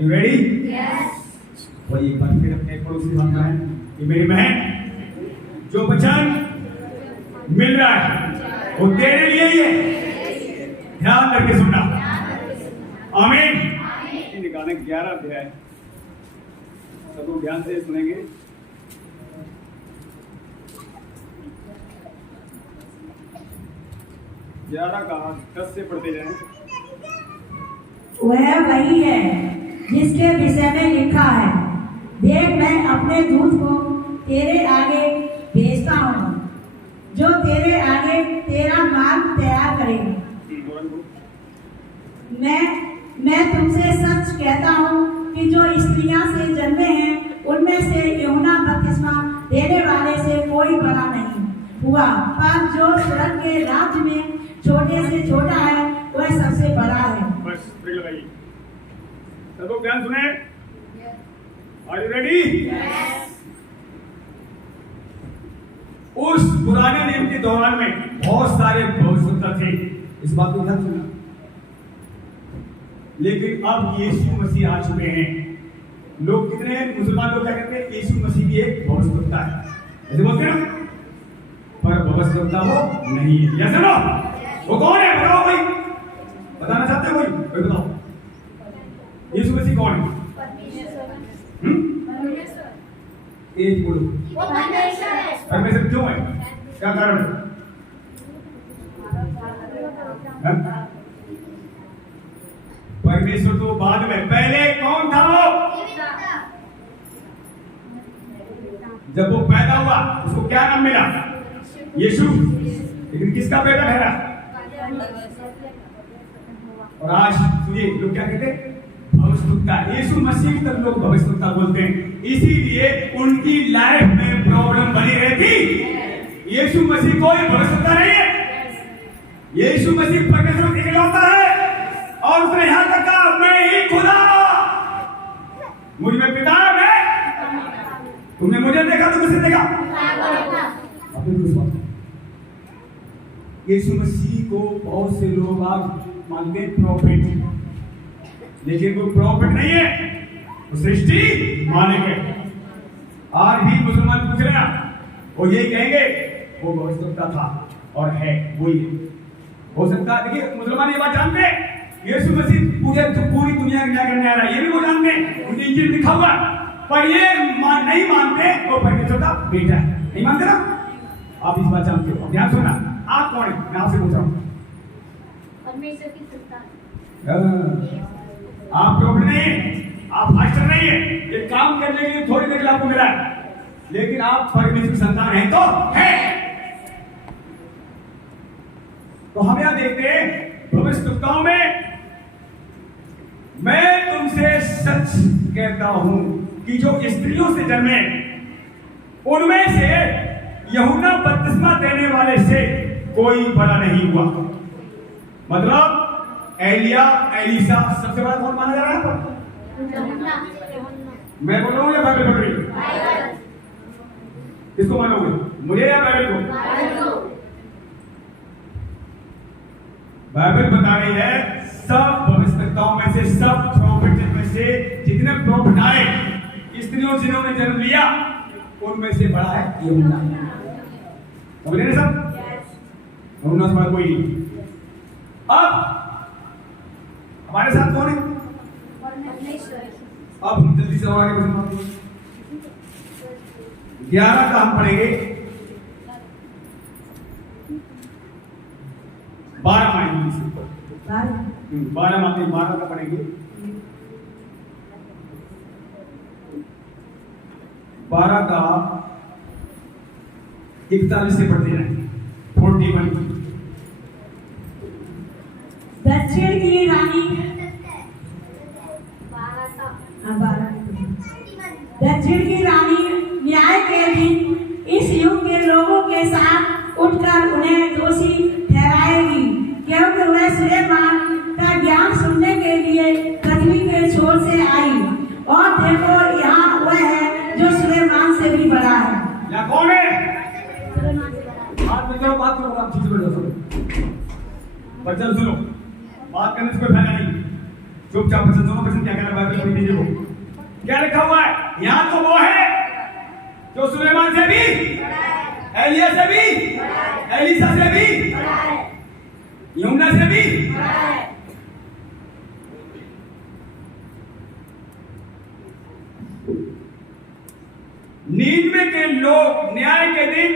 Are you ready? Yes. वही एक बार फिर अपने पड़ोसी से मांगना है कि मेरी बहन जो वचन मिल रहा है वो तेरे लिए ही है, ध्यान करके सुनना। आमीन। इन गाने 11 अध्याय सब लोग ध्यान से सुनेंगे। ग्यारह का 10 से पढ़ते जाएं। वह वही है जिसके विषय में लिखा है, देख मैं अपने दूत को तेरे आगे भेजता हूँ जो तेरे आगे तेरा मार्ग तैयार करेगा। मैं तुमसे सच कहता हूँ कि जो स्त्रियां से जन्मे हैं उनमें से यूहन्ना बपतिस्मा देने वाले से कोई बड़ा नहीं हुआ, पर जो स्वर्ग के राज्य में छोटे से छोटा है वह सबसे बड़ा है। बस ब्रेक लगाइए, सब लोग ध्यान सुने। Are you ready? उस पुराने नियम के दौरान में बहुत सारे भविष्यवक्ता थे, इस बात को ध्यान सुनना। लेकिन अब यीशु मसीह आ चुके हैं। लोग कितने मुसलमान लोग क्या कहते हैं? यीशु मसीह भी एक भविष्यवक्ता है, ऐसे बोलते हैं, पर भविष्यवक्ता वो नहीं है। या सुनो, वो कौन है? बताओ भाई, बताना चाहते हो कोई बताओ। यीशु मसीह कौन है? एक बोलो। परमेश्वर क्यों है? क्या कारण है? परमेश्वर तो बाद में, पहले कौन था वो? जब वो पैदा हुआ उसको क्या नाम मिला? यीशु। लेकिन किसका बेटा ठहरा? और आज सुनिए, लोग क्या कहते हैं? भविष्यवक्ता। यीशु मसीह की तरफ लोग भविष्यवक्ता बोलते हैं, इसीलिए उनकी लाइफ में प्रॉब्लम बनी रहती। यीशु मसीह कोई भविष्यवक्ता नहीं है। यीशु मसीह परमेश्वर का इकलौता है और उसने यहां तक कहा, मैं ही खुदा, मुझ में पिता है। तुमने मुझे देखा तो किसे देखा? यीशु मसीह को बहुत से लोग आज मानते हैं प्रॉफिट, लेकिन वो प्रॉफिट नहीं है, वो सृष्टि मानेंगे। आज भी मुसलमान पूछ लेना, वो यही कहेंगे वो भविष्यवक्ता था और है, वही हो सकता है। देखिए, मुसलमान ये बात जानते हैं, यीशु मसीह पूरी दुनिया का न्याय करने आ रहा है, ये भी वो जानते हैं, उनकी इंजील लिखा हुआ, पर ये नहीं मानते वो परमेश्वर का बेटा है। नहीं मानते ना? आप इस बात जानते हो। ध्यान सुनना, आप कौन है? मैं आपसे पूछ रहा हूँ। परमेश्वर की संतान। आप प्रॉफिट नहीं है, आप फास्टर नहीं है, ये काम करने के लिए थोड़ी देर आपको मिला है, लेकिन आप परमेश्वर की संतान हैं तो है। तो हम यहां देखते हैं भविष्यवक्ताओं में, मैं तुमसे सच कहता हूं कि जो स्त्रियों से जन्मे उनमें से यूहन्ना बपतिस्मा देने वाले से कोई बड़ा नहीं हुआ। मतलब एलिया, एलीसा सबसे बड़ा कौन माना जा रहा है? मैं बोल रहा हूं या बाइबल पढ़ रही? किसको मानोगे, मुझे या बाइबल को? बाइबल बता रही है सब भविष्यवक्ताओं में से, सब प्रॉफिट में से, जितने प्रॉफिट आए स्त्रियों जिन्होंने जन्म लिया उनमें से बड़ा है यूहन्ना। समझ रहे सब? यूहन्ना से बड़ा कोई नहीं। अब हमारे साथ कौन है? अब हम जल्दी से और आगे बढ़ते हैं। 11 का हम पढ़ेंगे 12 मायने से 12 माते 12 का पढ़ेंगे। 12 का 41 से पढ़ते जाएंगे। 41 दक्षिण की रानी, दक्षिण की रानी न्याय के दिन इस युग के लोगों के साथ उठकर उन्हें दोषी ठहराएगी, क्योंकि वह सुलेमान का ज्ञान सुनने के लिए पृथ्वी के छोर से आई, और देखो यहाँ वह है जो सुलेमान से भी बड़ा है। यहाँ कौन है? बात करो, बात करो, आप चीज बोलो, सुनो बच्चा, सुनो, बात करने से कोई फायदा नहीं। चुपचाप वचन सुनो, वचन क्या कहना बाइबल पढ़ लीजिए। वो क्या लिखा हुआ है यहाँ? तो वो है जो सुलेमान से भी, एलिया से भी, एलिसा से भी, यूहन्ना से भी। नीनवे के लोग न्याय के दिन,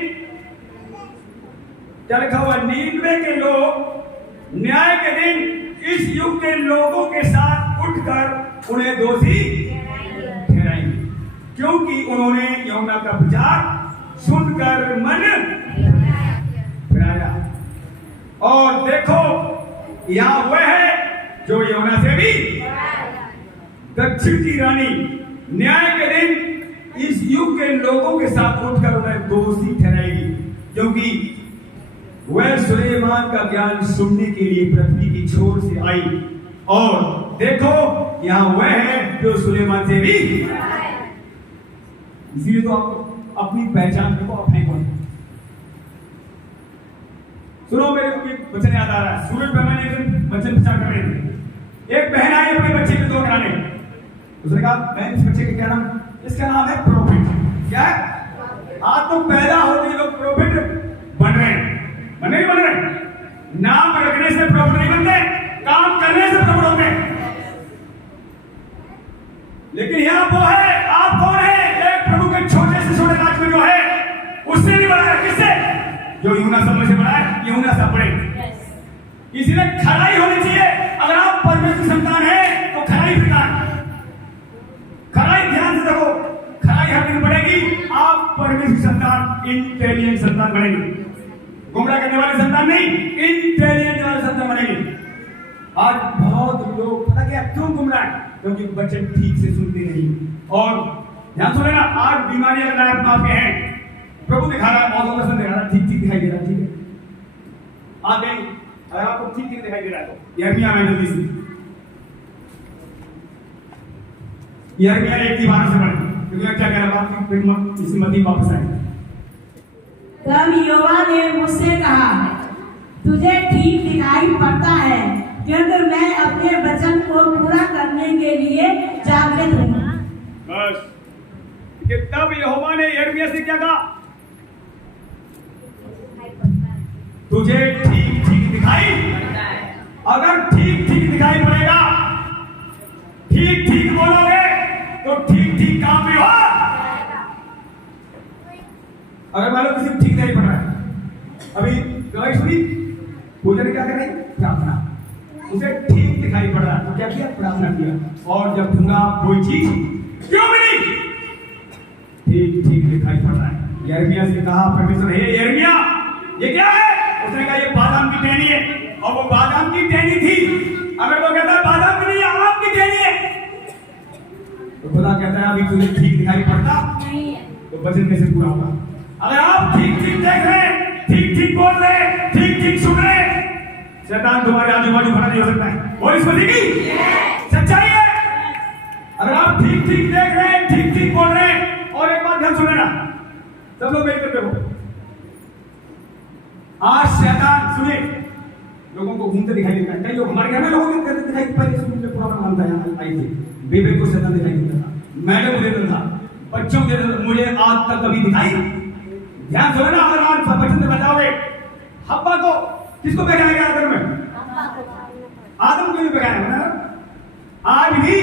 क्या लिखा हुआ? नीनवे के लोग न्याय के दिन इस युग के लोगों के साथ उठकर उन्हें दोषी ठहराएंगे, क्योंकि उन्होंने यूहन्ना का प्रचार सुनकर मन फिराया। और देखो यहां वह है जो यूहन्ना से भी, दक्षिण की रानी न्याय के दिन इस युग के लोगों के साथ उठकर उन्हें दोषी ठहराएगी, क्योंकि वह सुलेमान का ज्ञान सुनने के लिए पृथ्वी की छोर से आई। और देखो यहां वह है जो सुलेमान से भी। इसलिए तो आप अपनी पहचान को अपने कौन। सुनो, मेरे को एक वचन याद आ रहा है। सूरज पे मैंने एक वचन प्रचार कर रहे थे। एक बहन आई अपने बच्चे के दो कराने, उसने कहा बहन इस बच्चे का क्या नाम? इसका नाम है प्रॉफिट। क्या? आज तो पैदा होते लोग प्रॉफिट बन रहे हैं, नहीं बन रहे। नाम रखने से प्रॉफिट नहीं बनते, काम करने से प्रॉफिट होते हैं। लेकिन यहाँ वो है, आप कौन है? एक प्रभु के छोटे से छोटे राज में जो है उससे नहीं बनाया। किससे? जो यूहन्ना सब में से बना है, यूहन्ना सब बड़े। इसलिए खराई होनी चाहिए। अगर आप परमेश्वर संतान है तो खराई प्रकार, खराई ध्यान से देखो, खराई हर दिन बढ़ेगी। आप परमेश्वर संतान, इंटेलिजेंट संतान बनेंगे। गुमराह करने वाले संतान नहीं, इंटेलिजेंट वाले संतान बनेंगे। आज बहुत लोग पता क्या क्यों गुमराह है? क्योंकि बच्चे ठीक से सुनते नहीं। और ध्यान सुने ना, आज बीमारियां लगाए आपके हैं, प्रभु दिखा रहा है, बहुत दर्शन दिखा रहा है, ठीक ठीक दिखाई दे रहा है, ठीक है। आज नहीं, अगर आपको ठीक ठीक दिखाई दे रहा है तो यर्मिया में जल्दी से, यर्मिया 1:12 से पढ़ें, क्योंकि क्या कह रहा है? फिर इसी मती वापस आए। तब यहोवा ने मुझसे कहा, तुझे ठीक दिखाई पड़ता है, क्योंकि मैं अपने वचन को पूरा करने के लिए जागृत हूँ। बस कि तब यहोवा ने यिर्मयाह से क्या कहा? तुझे ठीक ठीक दिखाई, अगर ठीक ठीक दिखाई पड़ेगा, ठीक ठीक बोलोगे तो ठीक ठीक काम भी हो। अगर मान लो किसी को ठीक नहीं पड़ रहा है, अभी दवाई सुनी, पूजन क्या कर रही? प्रार्थना। उसे ठीक दिखाई पड़ रहा है तो क्या किया? प्रार्थना किया। और जब ढूंढा कोई चीज क्यों मिली? ठीक ठीक दिखाई पड़ रहा है। यिर्मयाह से कहा परमेश्वर, हे यिर्मयाह ये क्या है? उसने कहा ये बादाम की टहनी है। और वो बादाम की टहनी थी। अगर वो कहता है बादाम की नहीं, आम की टहनी है, तो खुदा कहता है अभी तुझे ठीक दिखाई पड़ता नहीं है। तो वचन कैसे पूरा होगा? अगर आप ठीक ठीक देख रहे हैं, ठीक ठीक बोल रहे हैं, ठीक ठीक सुन रहे हैं, शैतान तुम्हारे आजू बाजू खड़ा नहीं हो सकता है। और इस मसीह की सच्चाई है। अगर आप ठीक ठीक देख रहे हैं, ठीक ठीक बोल रहे हैं, और एक बात ध्यान सुने ना, सब लोग मेरे करते हो। आज शैतान सुनिए, लोगों को घूमते दिखाई देता है। कई लोग हमारे घर में लोगों को दिखाई पहले सुन के पुराना मानता है, आई थी बेबे को शैतान दिखाई देता था, मैंने मुझे देता था, बच्चों के मुझे आज तक कभी दिखाई। ध्यान सुनो ना, अगर आज बच्चों से बताओगे हब्बा को किसको पहनाया गया आदम में? आदम को भी पहनाया ना। आज भी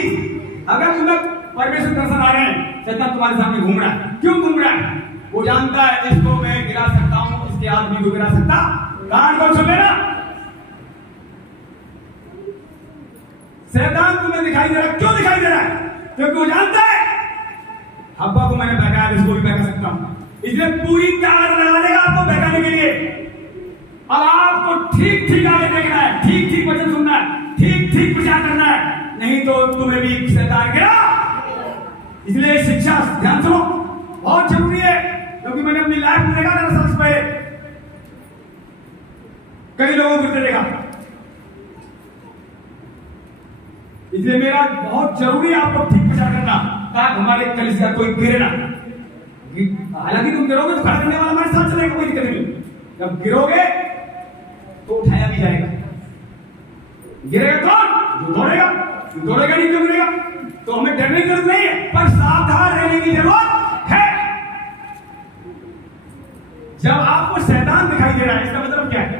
अगर तुम्हें परमेश्वर दर्शन आ रहे हैं, शैतान तुम्हारे सामने घूम रहा है। क्यों घूम रहा है? वो जानता है इसको मैं गिरा सकता हूं, इसके आदमी को गिरा सकता। कान को सुन लेना, शैतान तुम्हें दिखाई दे रहा है। क्यों दिखाई दे रहा है? क्योंकि वो जानता है हब्बा को मैंने बहकाया, इसको भी बहका सकता हूं। इसलिए पूरी ताकत लगा देगा आपको बहकाने के लिए। अब आपको ठीक ठीक आगे देखना है, ठीक ठीक वचन सुनना है, ठीक ठीक प्रचार करना है, नहीं तो तुम्हें भी शैतान गिरा। इसलिए शिक्षा ध्यान सुनो, बहुत जरूरी है। क्योंकि मैंने अपनी लाइफ में देखा था सबसे पहले कई लोगों को देखा। इसलिए मेरा बहुत जरूरी है आपको ठीक प्रचार करना, ताकि हमारे कलीसिया कोई गिरे ना। हालांकि तुम गिरोगे तो खड़ा करने वाला हमारे साथ चलेगा, कोई दिक्कत नहीं। जब गिरोगे तो उठाया भी जाएगा। गिरेगा कौन? जो दौड़ेगा। दौड़ेगा नहीं, क्यों गिरेगा? तो हमें डरने की जरूरत नहीं है, पर सावधान रहने की जरूरत है। जब आपको शैतान दिखाई दे रहा है, इसका मतलब क्या है?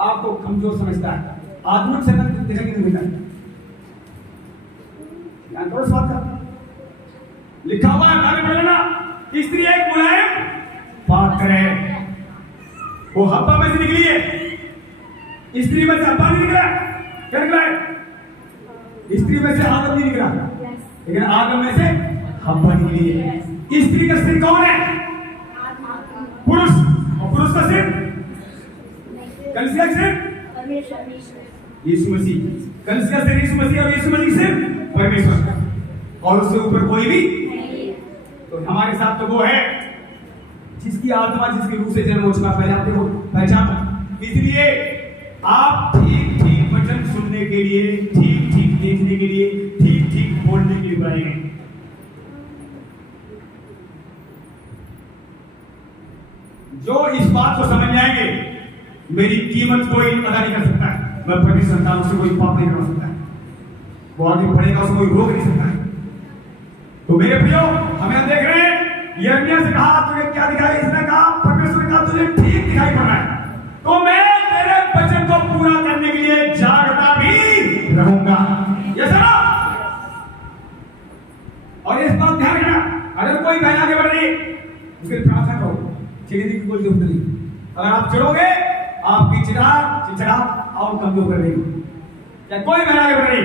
आपको कमजोर समझता है। आत्मिक शैतान दिखाई नहीं देता है। बात का लिखा हुआ है, आगे बढ़ना। स्त्री एक मुलायम पात्र है, वो हब्बा में से निकली है। स्त्री में से हब्बा नहीं निकला, क्या निकला है? स्त्री में से आदम नहीं निकला, लेकिन आदम में से हब्बा निकली है। स्त्री का सिर कौन है? पुरुष। और पुरुष का सिर? कलीसिया का सिर यीशु मसीह। कलीसिया का सिर यीशु मसीह और यीशु मसीह सिर परमेश्वर, और उससे ऊपर कोई भी नहीं। तो हमारे साथ तो वो है जिसकी आत्मा, जिसके रूह से जन्म हो चुका। पहले आप देखो, पहचान। इसलिए आप ठीक ठीक वचन सुनने के लिए, ठीक ठीक देखने के लिए, ठीक ठीक बोलने के लिए बनाए गए। जो इस बात को समझ जाएंगे, मेरी कीमत कोई अदा नहीं कर सकता है, मैं परमेश्वर संतान से कोई पाप नहीं कर सकता है, वो आगे बढ़ेगा, उसको कोई रोक नहीं सकता है। तो मेरे प्रियो, हमें देख रहे हैं, यिर्मयाह से कहा तुझे क्या दिखाई? इसने कहा, परमेश्वर ने कहा तुझे ठीक दिखाई पड़ रहा है, तो मैं तेरे वचन को पूरा करने के लिए जागता भी रहूंगा। यस ना? और इस बात ध्यान रखना, अगर कोई बहन आगे बढ़ रही है, उसके लिए प्रार्थना करो, चिढ़ने की कोई जरूरत नहीं। अगर आप चिढ़ोगे, आपकी चिड़चिड़ा और कमजोर कर देगी। या कोई बहन आगे बढ़ रही है,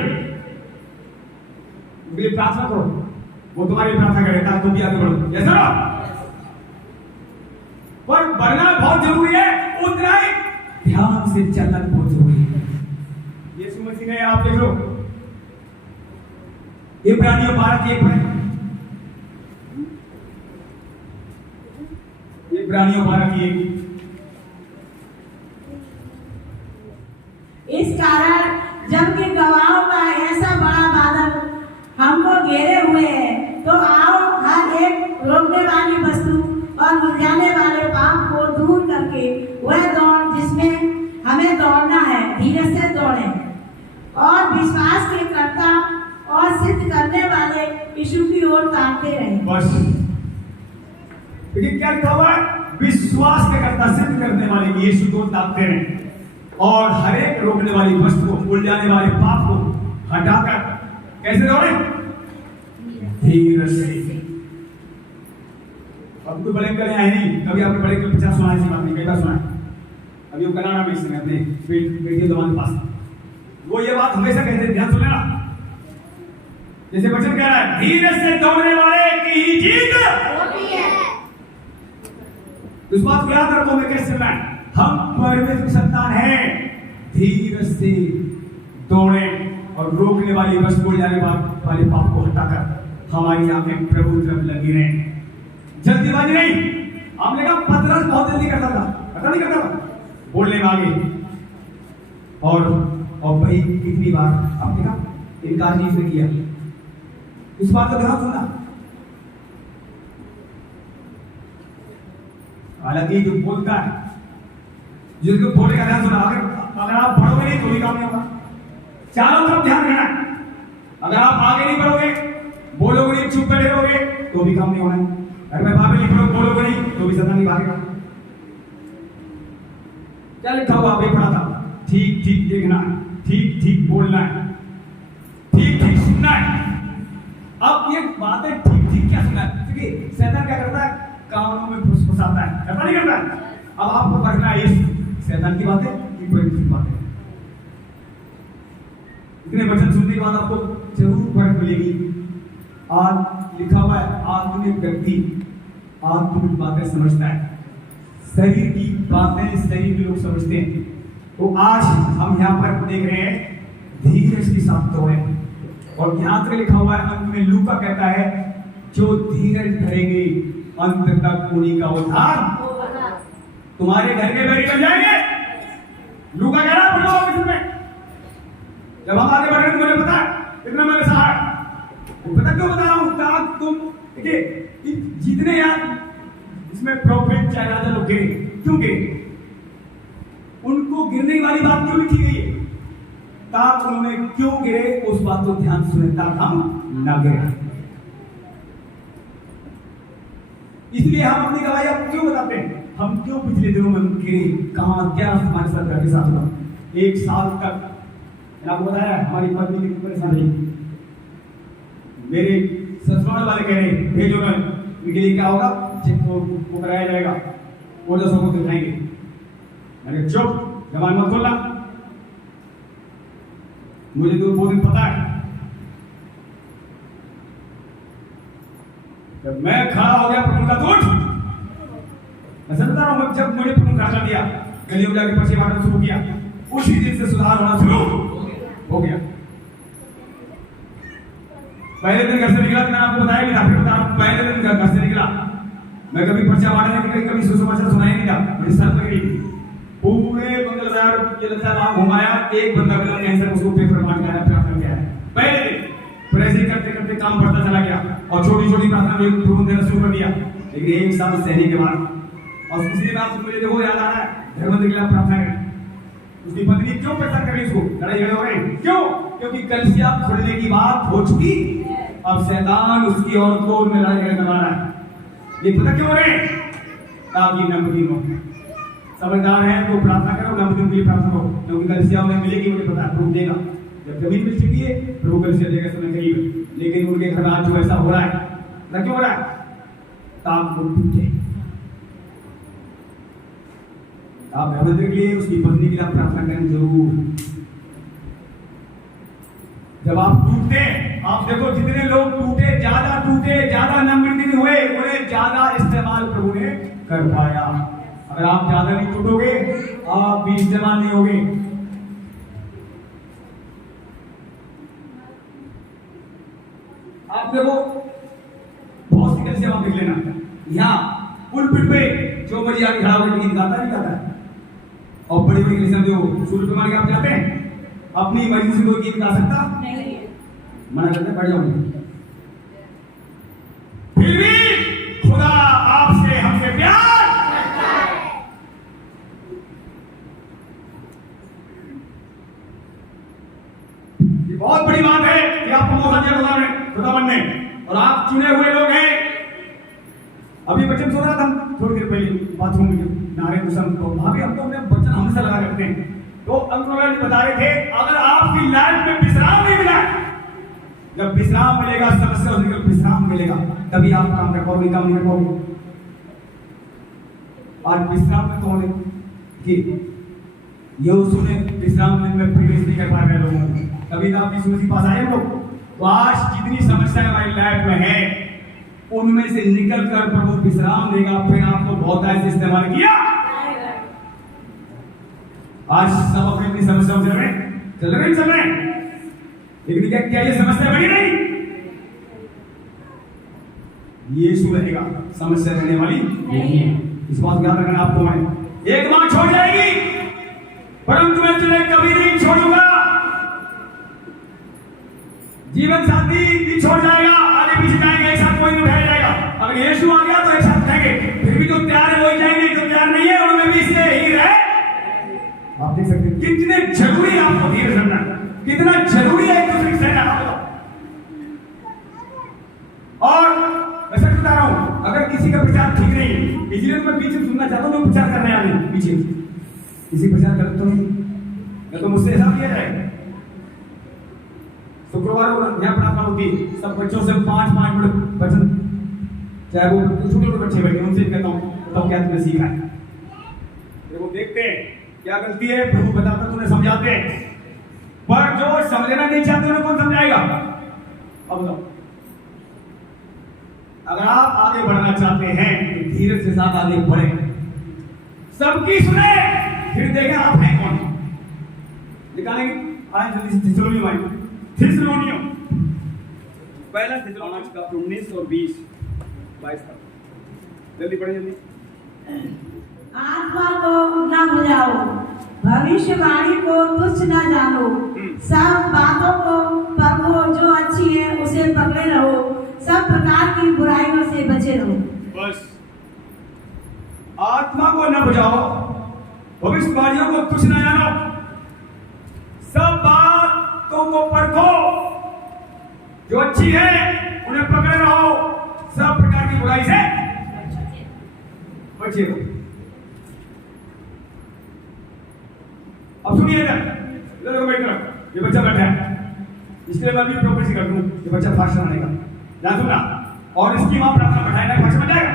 उसके लिए प्रार्थना करो, वो तुम्हारी प्रार्थना करे ताकि तुम भी आगे बढ़ो। यस ना? पर बढ़ना बहुत जरूरी है, उतना ही ध्यान से चलना बहुत जरूरी है। यीशु मसीह ने, आप देख लो, इब्रानियों 12:1 पढ़े। इब्रानियों 12:1। इस कारण जबकि गवाहों का ऐसा बड़ा बादल हमको घेरे हुए है, तो आओ हर एक रोकने वाली वस्तु और मुरझाने वाले पाप को दूर करके वह दौड़ जिसमें हमें दौड़ना है, धीरज से दौड़े और विश्वास के कर्ता और सिद्ध करने वाले यीशु की ओर ताकते रहे। बस क्या लिखा हुआ है? विश्वास के कर्ता, सिद्ध करने वाले यीशु को ताकते रहे और हर एक रोकने वाली वस्तु को, उलझाने वाले पाप को हटाकर कैसे दौड़े? धीरज से। अब कोई बड़े कर आए नहीं, कभी आपने बड़े के 50 सुना ऐसी बात नहीं, कई बार सुना। अभी वो कनाडा में इसने अपने बेटी दो के पास, वो ये बात हमेशा कहते, ध्यान सुन लेना। जैसे वचन कह रहा है, धीरज से दौड़ने वाले की ही जीत होती है। इस बात को याद रखो, हमें कैसे चलना है। हम परमेश्वर की संतान हैं, धीरज से दौड़े और रोकने वाली वस्तु, उलझाने वाले पाप को हटाकर हमारी आंखें प्रभु तरफ लगी रहे। जल्दीबाजी नहीं। हमने कहा पतरस बहुत जल्दी करता था, पता नहीं करता था बोलने में आगे, और भाई कितनी बार आपने कहा इनकार नहीं इसने किया। इस बात का ध्यान सुनना। हालांकि जो बोलता है, जिसको बोलने का ध्यान सुना, अगर आप बढ़ोगे नहीं तो भी काम नहीं होगा। चारों तरफ ध्यान रखना। अगर आप आगे नहीं बढ़ोगे, बोलोगे नहीं, चुप बैठे रहोगे, तो भी काम नहीं होना। अगर मैं बाबे नहीं बोलोगे नहीं तो भी शैतान नहीं भागेगा। क्या लिखा हुआ आपने पढ़ा था? ठीक ठीक देखना है, ठीक ठीक बोलना है, ठीक ठीक सुनना है। अब ये बात है, ठीक ठीक क्या सुनना है? देखिए शैतान क्या करता है, कानों में फुसफुसाता है, ऐसा नहीं करता। अब आपको पढ़ना है, ये शैतान की बात है कि परमेश्वर की बात है। इतने वचन सुनने के बाद आपको जरूर फर्क मिलेगी। आज लिखा हुआ है, आत्मिक व्यक्ति आत्मिक बातें समझता है, शरीर की बातें शरीर के लोग समझते हैं। तो आज हम यहाँ पर देख रहे हैं धीरज के साथ दौड़े, और यहाँ पर लिखा हुआ है अंत में लूका कहता है, जो धीरज धरेंगे अंत तक उन्हीं का उद्धार तुम्हारे घर के बैरी बन जाएंगे। लूका कह रहा है जब हम आगे बढ़ रहे, तुम्हें पता है इतना मैंने सहा, पता क्यों बता रहा हूं? तुम देखिए, जितने यार इसमें प्रॉफिट चाहे राजा लोग गिरे, क्यों गिरे? उनको गिरने वाली बात क्यों लिखी गई है? ताकि उन्होंने क्यों गिरे उस बात को ध्यान सुने ताकि हम न गिरे। इसलिए हम अपनी गवाही आपको क्यों बताते हैं, हम क्यों पिछले दिनों में गिरे, कहां क्या हमारे साथ घर के साथ हुआ। 1 साल तक मैंने आपको बताया हमारी पत्नी की परेशानी, मेरे ससुराल वाले कह रहे भेजो मैं इनके लिए क्या होगा चेक को कराया जाएगा, वो 10 को दिखाएंगे। मैंने चुप, जबान मत खोलना, मुझे तो 2 दिन पता है। जब मैं खड़ा हो गया प्रभु का दूत, मैं समझता हूं जब मुझे प्रभु खड़ा दिया, गलियों में जाके पर्ची बांटना शुरू किया, उसी दिन से सुधार होना शुरू हो गया। पहले दिन घर से निकला, मैंने आपको बताया भी था, फिर बता पहले दिन घर से निकला, मैं कभी पर्चा बांटने निकला, कभी सुसमाचार सुनाया नहीं था, मेरी सर लग गई। पूरे बंगल बाजार ये लगता है घुमाया, एक बंदा मिला कैंसर, उसको पेपर बांट के आया, प्रार्थना किया है पहले दिन। फिर ऐसे करते करते काम बढ़ता चला गया और छोटी छोटी प्रार्थना में प्रभु देना शुरू कर दिया। लेकिन 1 साल सहने के बाद और उसी दिन आप मुझे देखो याद आ रहा है, घर में निकला प्रार्थना करें, उसकी पत्नी क्यों प्रेशर कर रही, उसको लड़ाई झगड़े हो रहे हैं, क्यों? क्योंकि कलीसिया खुलने की बात हो चुकी, अब शैतान उसकी औरतों में लड़ाई झगड़े करवा रहा है। ये पता क्यों हो रहे हैं? ताकि नम्रता हो, समझदार है तो प्रार्थना करो, नम्रता के लिए प्रार्थना करो, क्योंकि कलीसिया में मिलेगी, मुझे पता है प्रभु देगा। जब जमीन मिल चुकी है प्रभु कलीसिया देगा समय करीब, लेकिन उनके घर आज जो ऐसा हो रहा है ना, क्यों हो रहा है? ताकि वो टूटे। आप नम्रता के लिए उसकी पत्नी के लिए प्रार्थना करें जरूर। जब आप टूटते, आप देखो जितने लोग टूटे, ज्यादा नम्रता हुए, उन्हें ज्यादा इस्तेमाल प्रभु ने कर पाया। अगर आप ज्यादा नहीं टूटोगे, आप भी इस्तेमाल नहीं होगे। आप देखो बहुत सी कैसे आप देख लेना, यहाँ पुलपिट पे जो मर्जी आगे खड़ा होकर गीत गाता नहीं गाता है, और बड़ी बड़ी कलीसिया जो सूर्य पे मार के आप जाते हैं, अपनी मर्जी से कोई गीत गा सकता नहीं, मना करते बैठ जाओ। फिर भी खुदा आपसे हमसे प्यार करता है। ये बहुत बड़ी बात है कि आपको मौका दिया खुदा बनने, और आप चुने हुए लोग हैं। अभी बच्चन सो रहा था थोड़ी देर पहले बाथरूम में नारे कुसम, तो वहां भी हम तो अपने बच्चन हमेशा लगा करते हैं। तो अंकल बता रहे थे अगर आपकी लाइफ में विश्राम नहीं मिला, जब विश्राम मिलेगा, समस्या निकल विश्राम मिलेगा, तभी आप काम कर पाओगे, काम नहीं कर पाओगे। आज विश्राम में कौन है कि ये उसने विश्राम में प्रवेश नहीं कर पा रहे लोगों को, तभी तो आप यीशु मसीह पास आए लोग। तो आज जितनी समस्याएं हमारी लाइफ में है, उनमें से निकल कर प्रभु विश्राम देगा, फिर आपको बहुत ऐसे इस्तेमाल किया। आज सब अपनी अपनी समस्याओं चल रहे, लेकिन क्या ये समस्या बड़ी नहीं? यीशु रहेगा, समस्या रहने वाली नहीं है। इस बात याद रखना आपको। मैं एक मां छोड़ जाएगी, परंतु मैं तुम्हें कभी नहीं छोड़ूंगा। जीवन साथी भी छोड़ जाएगा, आगे पीछे जाएंगे, एक साथ कोई नहीं उठाया जाएगा। अगर यीशु आ गया तो एक साथ उठाएंगे, फिर भी जो प्यार है वही जाएंगे, जो प्यार नहीं है उनमें भी इसलिए ही रहे। आप देख सकते हैं कितने जरूरी है आपको धीरे रखना, कितना जरूरी है एक दूसरे के साथ। और मैं सच बता रहा हूं, अगर किसी का प्रचार ठीक नहीं है, इसलिए तो मैं पीछे सुनना चाहता हूं, प्रचार करने वाले पीछे किसी प्रचार कर तो नहीं, तो मुझसे ऐसा किया जाए। शुक्रवार को यहाँ प्रार्थना होती है, सब बच्चों से 5-5 मिनट वचन, चाहे वो छोटे छोटे बच्चे बैठे, उनसे कहता हूँ बताओ क्या तुमने सीखा है। वो देखते हैं क्या गलती है, प्रभु बताता तुम्हें समझाते हैं, पर जो समझना नहीं चाहते उन्हें कौन समझाएगा? अब बताओ, अगर आप आगे बढ़ना चाहते हैं तो धीरे से साथ आगे बढ़े, सबकी सुने, फिर देखें आप हैं कौन। निकालेंगे आए जल्दी से थिस्सलुनीयों पहला थिस्सलुनीयों का 19 और 20-22 तक जल्दी पढ़े जल्दी। आत्मा को न भुलाओ, भविष्यवाणी को तुच्छ न जानो, सब बातों को परखो, जो अच्छी है उसे पकड़े रहो, सब प्रकार की बुराइयों से बचे रहो। बस आत्मा को न बुझाओ, भविष्यवाणियों को तुच्छ न जानो, सब बात को परखो, जो अच्छी है उन्हें पकड़े रहो, सब प्रकार की बुराई से बचे रहो। अब सुनिए इधर बैठ कर, ये बच्चा बैठा है, इसलिए मैं भी प्रोफेसी कर दूं, ये बच्चा भाषण आनेगा, ध्यान सुनना, और इसकी मां प्रार्थना बैठाए ना भाषण बन जाएगा।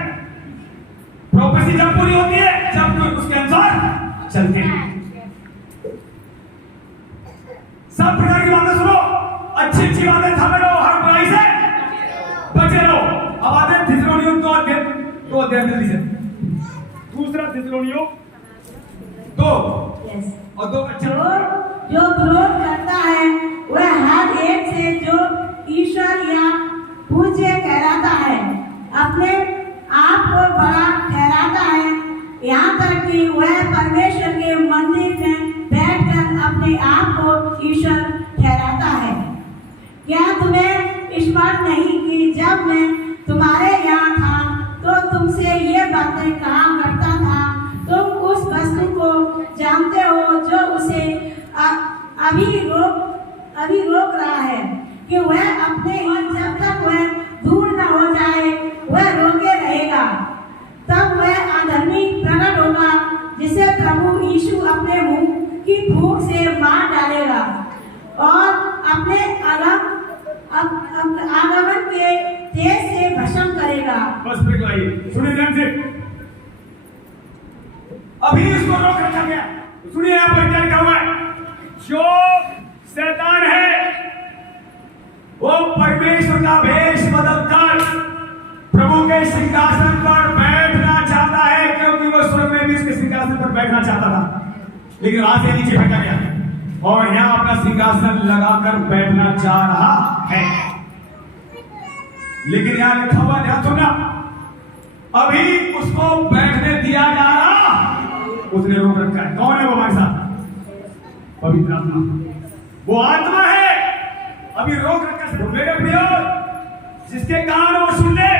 प्रोफेसी जब पूरी होती है जब तो उसके अनुसार चलते हैं। सब प्रकार की बातें सुनो, अच्छी अच्छी बातें थामे रहो, हर बुराई से बचे रहो। अब आते हैं थिस्सलुनीयों दो अध्याय जल्दी से, दूसरा थिस्सलुनीयों 2 और 2 जो विरोध करता है वह हर एक से जो ईश्वर या पूज्य कहलाता है अपने आप को बड़ा ठहराता है, यहाँ तक कि वह परमेश्वर के मंदिर में बैठकर अपने आप को ईश्वर ठहराता है। क्या तुम्हें स्मरण नहीं कि जब मैं तुम्हारे यहाँ था तो तुमसे ये बातें कहा करता था? तुम उस वस्तु को जानते हो जो उसे अभी रोक रहा है कि वह अपने ही जब तक वह दूर न हो जाए वह रोके रहेगा। तब वह अधर्मी प्रकट होगा जिसे प्रभु यीशु अपने मुंह की फूंक से मार डालेगा और अपने आगमन के तेज से भस्म करेगा। बस सुनिए ध्यान से, अभी इसको रोक रखा गया। सुनिए यहाँ पर क्या लिखा हुआ है, जो शैतान है वो परमेश्वर का भेष बदलकर प्रभु के सिंहासन पर बैठना चाहता है, क्योंकि वो स्वर्ग में भी उसके सिंहासन पर बैठना चाहता था, लेकिन वहां से नीचे फेंका गया और यहाँ अपना सिंहासन लगाकर बैठना चाह रहा है। लेकिन यहाँ लिखा हुआ, ध्यान सुनना, अभी उसको बैठने दिया जा रहा, उसने रोक रखा है। कौन है वो हमारे साथ? पवित्र आत्मा, वो आत्मा है, अभी रोक रखा है। मेरे प्रियो, जिसके कान वो सुन ले,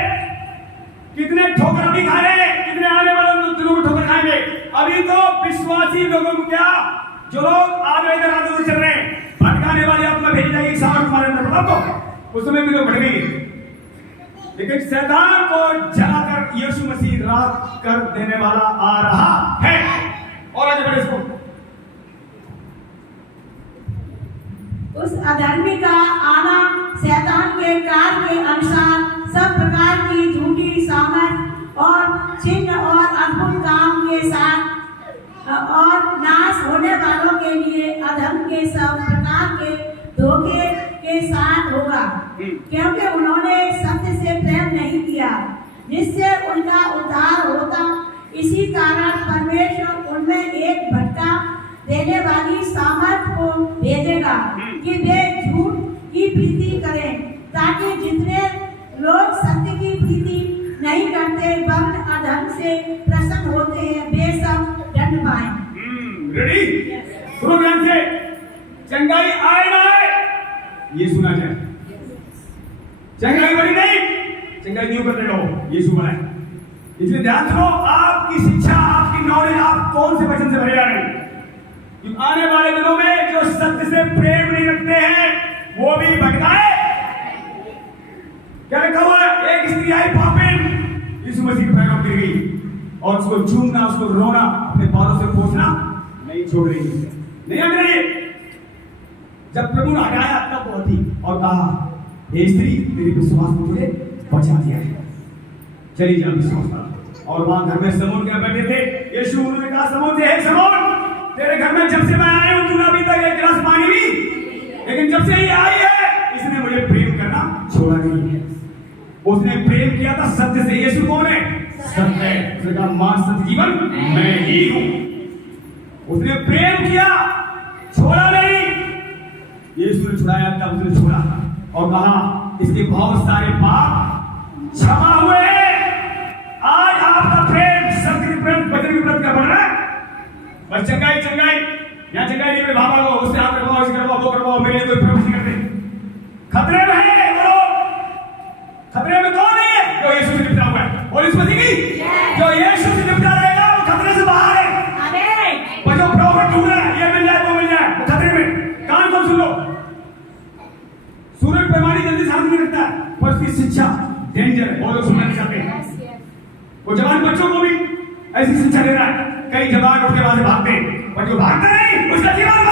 कितने ठोकर भी खाए, कितने आने वाले दिनों में ठोकर खाएंगे। अभी तो विश्वासी लोगों को क्या, जो लोग आगे इधर आगे चल रहे हैं, भटकाने वाली आत्मा भेज जाएगी सामर्थ तुम्हारे अंदर, आपको उस समय भी लोग भटकेंगे। लेकिन शैतान को जलाकर यीशु मसीह रात कर देने वाला आ रहा है। और आगे बढ़े इसको, उस अधर्मी का आना शैतान के कार्य के अनुसार सब प्रकार की झूठी सामर्थ और चिन्ह और अद्भुत काम के साथ और नाश होने वालों के लिए अधर्म के सब प्रकार के धोखे के साथ होगा, क्योंकि उन्होंने सत्य से प्रेम नहीं किया जिससे उनका उद्धार होता। इसी कारण परमेश्वर उनमें एक भटका देने वाली सामर्थ को भेजेगा कि वे झूठ की प्रीति करें, ताकि जितने लोग सत्य की प्रीति नहीं करते वरन अधर्म से प्रसन्न होते हैं वे सब दंड पाएं। रेडी? सुनो ध्यान से, चंगाई आए ना आए ये सुना जाए। चंगाई बड़ी नहीं, चंगाई क्यों कर रहे हो, यीशु बना है। इसलिए ध्यान सुनो, आपकी शिक्षा, आपकी नॉलेज, आप कौन से वचन से भरे जा रहे हैं। आने वाले दिनों में जो सत्य से प्रेम नहीं रखते हैं वो भी भटकाए। क्या लिखा हुआ है, एक स्त्री आई पापिन, यीशु मसीह के पैरों गिर गई और उसको चूमना, उसको रोना, अपने बालों से पोंछना नहीं छोड़ रही, नहीं हट रही। जब प्रभु ने हटाया तब वो थी और कहा, हे स्त्री, तेरी विश्वास ने तुझे बचा दिया है, चली जा विश्वास कर। और वहां घर में समून क्या बैठे थे, यीशु उन्होंने कहा समून से, हे समून, तेरे घर में जब से मैं आया हूं तूने अभी तक एक गिलास पानी भी, लेकिन जब से ये आई है इसने मुझे प्रेम करना छोड़ा नहीं। उसने प्रेम किया था सत्य से। यीशु कौन है? सत्य है। उसने कहा मार्ग सत्य जीवन मैं ही हूं। उसने प्रेम किया, छोड़ा नहीं। यीशु ने छुड़ाया तब उसने छोड़ा और कहा इसके बहुत सारे पाप क्षमा हुए हैं। आज आपका प्रेम सत्य के प्रेम वचन के प्रति बढ़ रहा है। बस चंगाई यहाँ चंगाई नहीं, भागा लो, उससे आप करवाओ, इसे करवाओ, वो करवाओ, मेरे लिए कोई प्रभु नहीं करते। खतरे में है वो लोग। खतरे में कौन नहीं है? जो यीशु से निपटा हुआ है। और इस मसीह की जो यीशु से निपटा रहेगा वो खतरे से बाहर है। पर जो प्रॉफिट ढूंढ रहा है, ये मिल जाए वो मिल जाए, वो खतरे में। कान खोल सुन लो, पर की शिक्षा डेंजर है, बहुत लोग सुनना नहीं चाहते हैं। Yes, yes. वो जवान बच्चों को भी ऐसी शिक्षा दे रहा है, कई जवान उसके बाद भागते हैं, पर जो भागते नहीं उसका जीवन